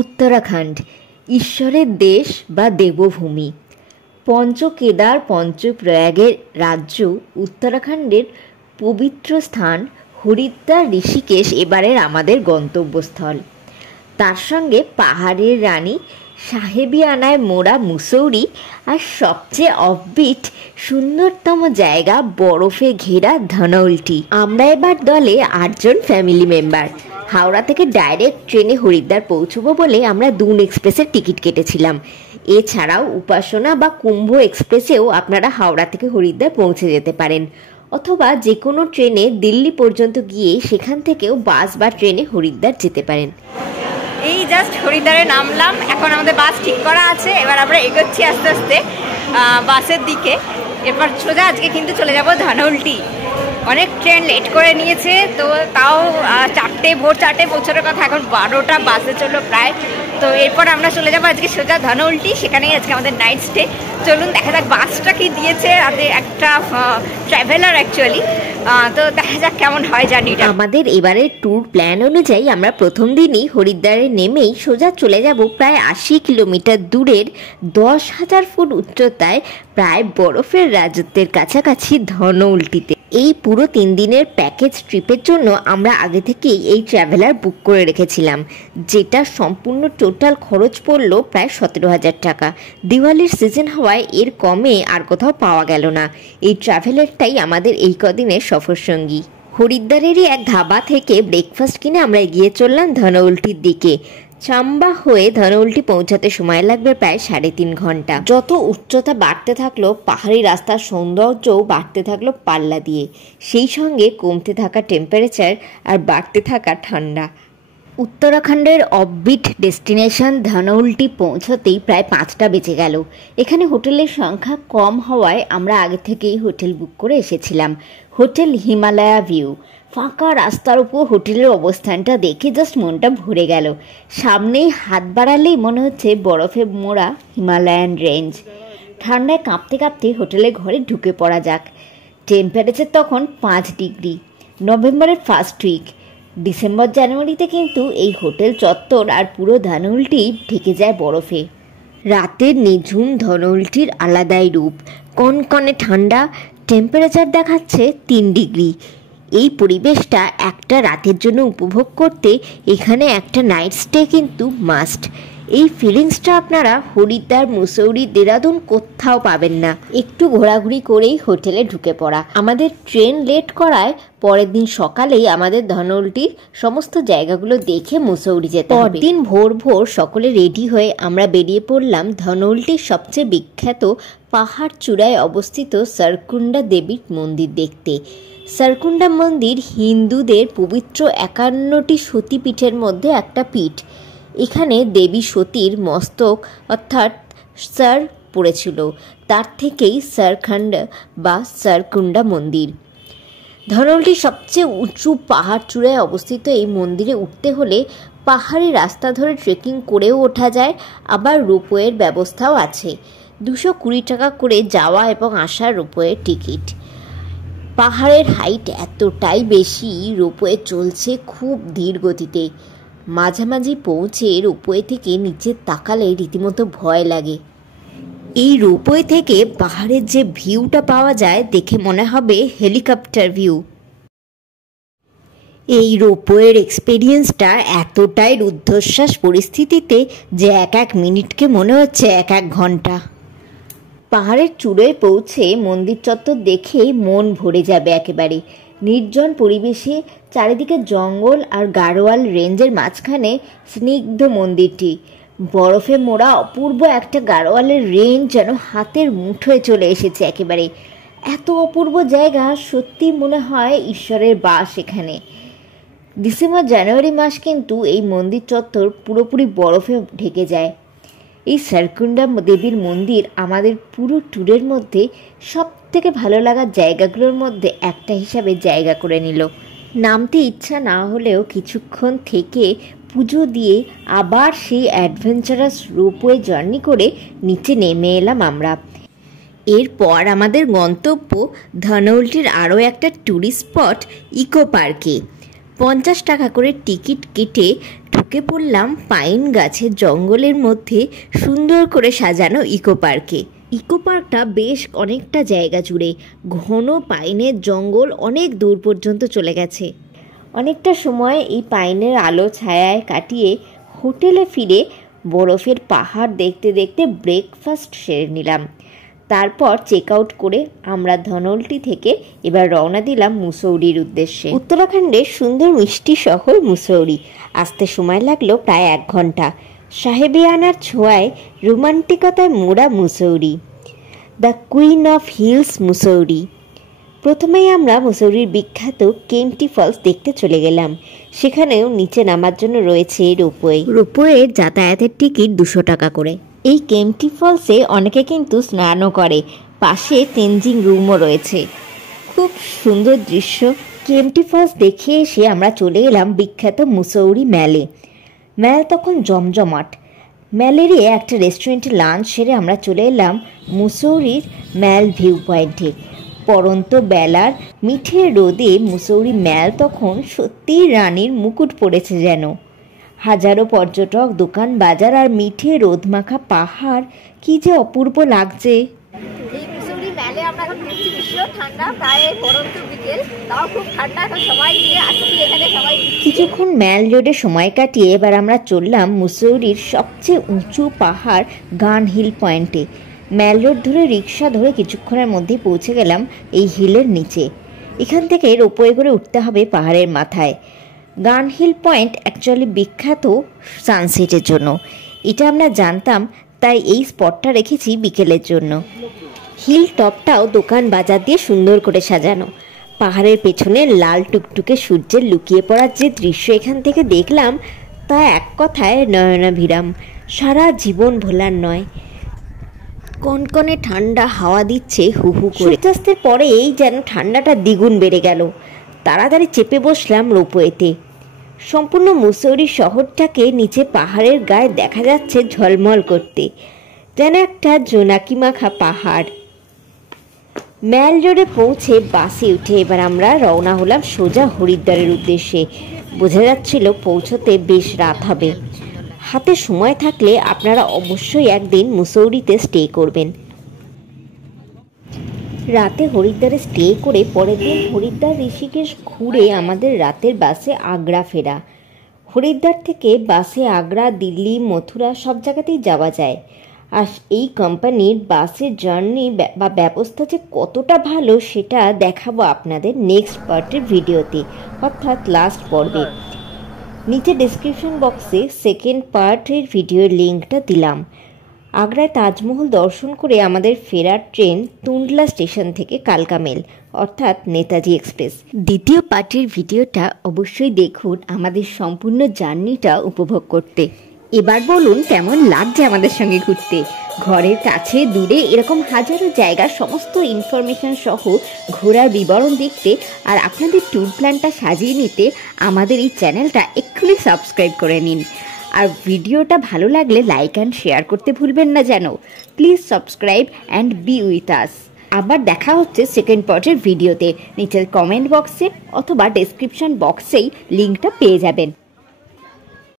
উত্তরাখণ্ড ঈশ্বরের দেশ বা দেবভূমি। পঞ্চকেদার পঞ্চপ্রয়াগের রাজ্য উত্তরাখণ্ডের পবিত্র স্থান হরিদ্বার ঋষিকেশ এবারের আমাদের গন্তব্যস্থল। তার সঙ্গে পাহাড়ের রানী সাহেবিয়ানায় মোড়া মুসৌরি আর সবচেয়ে অফবিট সুন্দরতম জায়গা বরফে ঘেরা ধনৌল্টি। আমরা এবার দলে 8 জন ফ্যামিলি মেম্বার। হাওড়া থেকে ডাইরেক্ট ট্রেনে হরিদ্বার পৌঁছবো বলে আমরা দুন এক্সপ্রেসের টিকিট কেটেছিলাম। এছাড়াও উপাসনা বা কুম্ভ এক্সপ্রেসেও আপনারা হাওড়া থেকে হরিদ্বার পৌঁছে যেতে পারেন, অথবা যে কোনো ট্রেনে দিল্লি পর্যন্ত গিয়ে সেখান থেকেও বাস বা ট্রেনে হরিদ্বার যেতে পারেন। এই জাস্ট হরিদ্বারে নামলাম, এখন আমাদের বাস ঠিক করা আছে। এবার আমরা এগোচ্ছি আস্তে আস্তে বাসের দিকে। এরপর সোজা আজকে কিন্তু চলে যাব ধনৌল্টি। অনেক ট্রেন লেট করে নিয়েছে, তো তাও ভোর 4টে পৌঁছানোর কথা, এখন 12টা বাসে চললো প্রায়। তো এরপর আমরা চলে যাবো আজকে সোজা ধনৌল্টি, সেখানেই আজকে আমাদের নাইট স্টে। চলুন দেখা যাক বাসটা কি দিয়েছে, একটা ট্রাভেলার অ্যাকচুয়ালি। তো দেখা যাক কেমন হয় জার্নিটা। আমাদের এবারের ট্যুর প্ল্যান অনুযায়ী আমরা প্রথম দিনই হরিদ্বারে নেমেই সোজা চলে যাব প্রায় 80 কিলোমিটার দূরের 10,000 ফুট উচ্চতায় প্রায় বরফের রাজত্বের কাছাকাছি ধনৌল্টিতে। এই পুরো 3 দিনের প্যাকেজ ট্রিপের জন্য আমরা আগে থেকেই এই ট্রাভেলার বুক করে রেখেছিলাম, যেটা সম্পূর্ণ টোটাল খরচ পড়ল প্রায় 17,000 টাকা। দিওয়ালির সিজন হওয়ায় এর কমে আর কোথাও পাওয়া গেল না। এই ট্রাভেলারটাই আমাদের এই কদিনের সফরসঙ্গী। হরিদ্বারেরই এক ধাবা থেকে ব্রেকফাস্ট কিনে আমরা এগিয়ে চললাম ধনৌল্টির দিকে। চাম্বা হয়ে ধনৌল্টি পৌঁছাতে সময় লাগবে প্রায় 3.5 ঘন্টা। যত উচ্চতা বাড়তে থাকলো পাহাড়ি রাস্তার সৌন্দর্যও বাড়তে থাকলো পাল্লা দিয়ে, সেই সঙ্গে কমতে থাকা টেম্পারেচার আর বাড়তে থাকা ঠান্ডা। উত্তরাখণ্ডের অফবিট ডেস্টিনেশন ধনৌল্টি পৌঁছতেই প্রায় 5টা বেজে গেল। এখানে হোটেলের সংখ্যা কম হওয়ায় আমরা আগে থেকেই হোটেল বুক করে এসেছিলাম। Hotel Himalaya view. ফাঁকা রাস্তার উপর হোটেলের অবস্থানটা দেখে জাস্ট মনটা ভরে গেল। সামনেই হাত বাড়ালেই মনে হচ্ছে বরফে মোড়া হিমালয়ান রেঞ্জ। ঠান্ডায় কাঁপতে কাঁপতে হোটেলের ঘরে ঢুকে পড়া যাক। টেম্পারেচার তখন 5 ডিগ্রি। নভেম্বরের ফার্স্ট উইক। ডিসেম্বর জানুয়ারিতে কিন্তু এই হোটেল চত্বর আর পুরো ধনৌল্টি ঢেকে যায় বরফে। রাতের নিঝুম ধনৌল্টির আলাদাই রূপ। কনকনে ঠান্ডা, টেম্পারেচার দেখাচ্ছে 3 ডিগ্রি। এই পরিবেশটা একটা রাতের জন্য উপভোগ করতে এখানে একটা নাইট স্টে কিন্তু মাস্ট। এই ফিলিংসটা আপনারা হরিদ্বার, মুসৌরি, দেরাদুন কোথাও পাবেন না। একটু ঘোরাঘুরি করেই হোটেলে ঢুকে পড়া। আমাদের ট্রেন লেট করায় পরের দিন সকালেই আমাদের ধনৌল্টির সমস্ত জায়গাগুলো দেখে মুসৌরি যেতে হবে। পরদিন ভোর ভোর সকলে রেডি হয়ে আমরা বেরিয়ে পড়লাম ধনৌল্টির সবচেয়ে বিখ্যাত পাহাড় চূড়ায় অবস্থিত সরকুন্ডা দেবীর মন্দির দেখতে। সরকুন্ডা মন্দির হিন্দুদের পবিত্র 51টি সতীপীঠের মধ্যে একটা পীঠ। এখানে দেবী সতীর মস্তক অর্থাৎ সর পড়েছিল, তার থেকেই সরখণ্ড বা সরকুন্ডা মন্দির। ধনৌল্টির সবচেয়ে উঁচু পাহাড় চূড়ায় অবস্থিত এই মন্দিরে উঠতে হলে পাহাড়ি রাস্তা ধরে ট্রেকিং করেও ওঠা যায়, আবার রোপওয়ের ব্যবস্থাও আছে। 220 টাকা করে যাওয়া এবং আসার রোপওয়ের টিকিট। পাহাড়ের হাইট এতটাই বেশি, রোপওয়ে চলছে খুব ধীর গতিতে। মাঝামাঝি পৌঁছে রোপওয়ে থেকে নিচে তাকালে রীতিমতো ভয় লাগে। এই রোপওয়ে থেকে পাহাড়ের যে ভিউটা পাওয়া যায় দেখে মনে হবে হেলিকপ্টার ভিউ। এই রোপওয়ের এক্সপেরিয়েন্সটা এতটাই রুদ্ধশ্বাস পরিস্থিতিতে যে এক মিনিটকে মনে হচ্ছে 1 ঘন্টা। পাহাড়ের চূড়োয় পৌঁছে মন্দির চত্বর দেখে মন ভরে যাবে একেবারে। নির্জন পরিবেশে, চারিদিকে জঙ্গল আর গাড়োয়াল রেঞ্জের মাঝখানে স্নিগ্ধ মন্দিরটি। বরফে মোড়া অপূর্ব একটা গাড়োয়ালের রেঞ্জ যেন হাতের মুঠোয় চলে এসেছে একেবারে। এত অপূর্ব জায়গা, সত্যি মনে হয় ঈশ্বরের বাস এখানে। ডিসেম্বর জানুয়ারি মাস কিন্তু এই মন্দির চত্বর পুরোপুরি বরফে ঢেকে যায়। এই সরকুন্ডা দেবীর মন্দির আমাদের পুরো ট্যুরের মধ্যে সব থেকে ভালো লাগার জায়গাগুলোর মধ্যে একটা হিসাবে জায়গা করে নিল। নামতে ইচ্ছা না হলেও কিছুক্ষণ থেকে পুজো দিয়ে আবার সেই অ্যাডভেঞ্চারাস রোপওয়ে জার্নি করে নিচে নেমে এলাম আমরা। এরপর আমাদের গন্তব্য ধনৌল্টির আরও একটা ট্যুরিস্ট স্পট ইকো পার্কে। 50 টাকা করে টিকিট কেটে ঢুকে পড়লাম পাইন গাছের জঙ্গলের মধ্যে সুন্দর করে সাজানো ইকো পার্কে। ইকো পার্কটা বেশ অনেকটা জায়গা জুড়ে, ঘন পাইনের জঙ্গল অনেক দূর পর্যন্ত চলে গেছে। অনেকটা সময় এই পাইনের আলো ছায়ায় কাটিয়ে হোটেলে ফিরে বরফের পাহাড় দেখতে দেখতে ব্রেকফাস্ট সেরে নিলাম। তারপর চেক আউট করে আমরা ধনৌল্টি থেকে এবার রওনা দিলাম মুসৌরির উদ্দেশ্যে। উত্তরাখণ্ডের সুন্দর মিষ্টি শহর মুসৌরি। আসতে সময় লাগলো প্রায় 1 ঘন্টা। সাহেবিয়ানার ছোঁয়ায় রোমান্টিকতায় মোড়া Mussoorie, the queen of hills Mussoorie. প্রথমেই আমরা মুসৌরির বিখ্যাত কেম্পটি ফলস দেখতে চলে গেলাম। সেখানেও নিচে নামার জন্য রয়েছে রোপওয়ে। রোপওয়ের যাতায়াতের টিকিট 200 টাকা করে। এই কেম্পটি ফলসে অনেকে কিন্তু স্নানও করে, পাশে তেনজিং রুমও রয়েছে। খুব সুন্দর দৃশ্য। কেম্পটি ফলস দেখে এসে আমরা চলে এলাম বিখ্যাত মুসৌরি ম্যালে। ম্যাল তখন জমজমাট। ম্যালেরই একটা রেস্টুরেন্টে লাঞ্চ সেরে আমরা চলে এলাম মুসৌরির ম্যাল ভিউ পয়েন্টে। পরন্ত বেলার মিঠে রোদে মুসৌরি ম্যাল তখন সত্যিই রানীর মুকুট পড়েছে যেন। হাজারো পর্যটক, দোকান বাজার আর মিঠে রোদমাখা পাহাড়, কি যে অপূর্ব লাগছে। এই মুসৌরি ম্যালে আমরা এখন ঘুরছি, ভীষণ ঠান্ডা, প্রায় পরন্ত বিকেল, তাও খুব ঠান্ডা। এখন সবাই মিলে আসছি এখানে, সবাই কিছুক্ষণ ম্যাল রোডে সময় কাটিয়ে এবার আমরা চললাম মুসৌরির সবচেয়ে উঁচু পাহাড় গান হিল পয়েন্টে। ম্যাল রোড ধরে রিক্সা ধরে কিছুক্ষণের মধ্যেই পৌঁছে গেলাম এই হিলের নিচে। এখান থেকে রোপওয়ে করে উঠতে হবে পাহাড়ের মাথায়। গান হিল পয়েন্ট অ্যাকচুয়ালি বিখ্যাত সানসেটের জন্য, এটা আমরা জানতাম, তাই এই স্পটটা রেখেছি বিকেলের জন্য। হিল টপটাও দোকান বাজার দিয়ে সুন্দর করে সাজানো। পাহাড়ের পেছনে লাল টুকটুকে সূর্যের লুকিয়ে পড়ার যে দৃশ্য এখান থেকে দেখলাম, তা এক কথায় নয়নাভিরাম, সারা জীবন ভোলার নয়। কনকনে ঠান্ডা হাওয়া দিচ্ছে হু হু করে। সূর্যাস্তের পরে এই যেন ঠান্ডাটা দ্বিগুণ বেড়ে গেল। তাড়াতাড়ি চেপে বসলাম রোপওয়েতে। সম্পূর্ণ মুসৌরি শহরটাকে নিচে পাহাড়ের গায়ে দেখা যাচ্ছে ঝলমল করতে, যেন একটা জোনাকি মাখা পাহাড়। ম্যাল রোডে পৌঁছে বাসে উঠে এবার আমরা রওনা হলাম সোজা হরিদ্বারের উদ্দেশ্যে। বোঝা যাচ্ছিল পৌঁছতে বেশ রাত হবে। হাতে সময় থাকলে আপনারা অবশ্যই একদিন মুসৌরিতে স্টে করবেন। রাতে হরিদ্বারে স্টে করে পরের দিন হরিদ্বার ঋষিকেশ ঘুরে আমাদের রাতের বাসে আগ্রা ফেরা। হরিদ্বার থেকে বাসে আগ্রা, দিল্লি, মথুরা সব জায়গাতেই যাওয়া যায়। আর এই কোম্পানির বাসের জার্নি বা ব্যবস্থা যে কতটা ভালো সেটা দেখাবো আপনাদের নেক্সট পার্টের ভিডিওতে, অর্থাৎ লাস্ট পর্বে। নিচে ডেসক্রিপশন বক্সে সেকেন্ড পার্টের ভিডিওর লিঙ্কটা দিলাম। আগ্রায় তাজমহল দর্শন করে আমাদের ফেরার ট্রেন তুন্ডলা স্টেশন থেকে কালকা মেল, অর্থাৎ নেতাজি এক্সপ্রেস। দ্বিতীয় পার্টের ভিডিওটা অবশ্যই দেখুন আমাদের সম্পূর্ণ জার্নিটা উপভোগ করতে। এবার বলুন কেমন লাগছে আমাদের সঙ্গে ঘুরতে। ঘরের কাছে দূরে এরকম হাজারো জায়গার সমস্ত ইনফরমেশন সহ ঘোরার বিবরণ দেখতে আর আপনাদের ট্যুর প্ল্যানটা সাজিয়ে নিতে আমাদের এই চ্যানেলটা এক্ষুনি সাবস্ক্রাইব করে নিন। আর ভিডিওটা ভালো লাগলে লাইক অ্যান্ড শেয়ার করতে ভুলবেন না যেন। Please subscribe and B with us. আবার দেখা হচ্ছে সেকেন্ড পার্টের ভিডিওতে। নিচের কমেন্ট বক্সে অথবা ডেসক্রিপশন বক্সেই লিঙ্কটা পেয়ে যাবেন।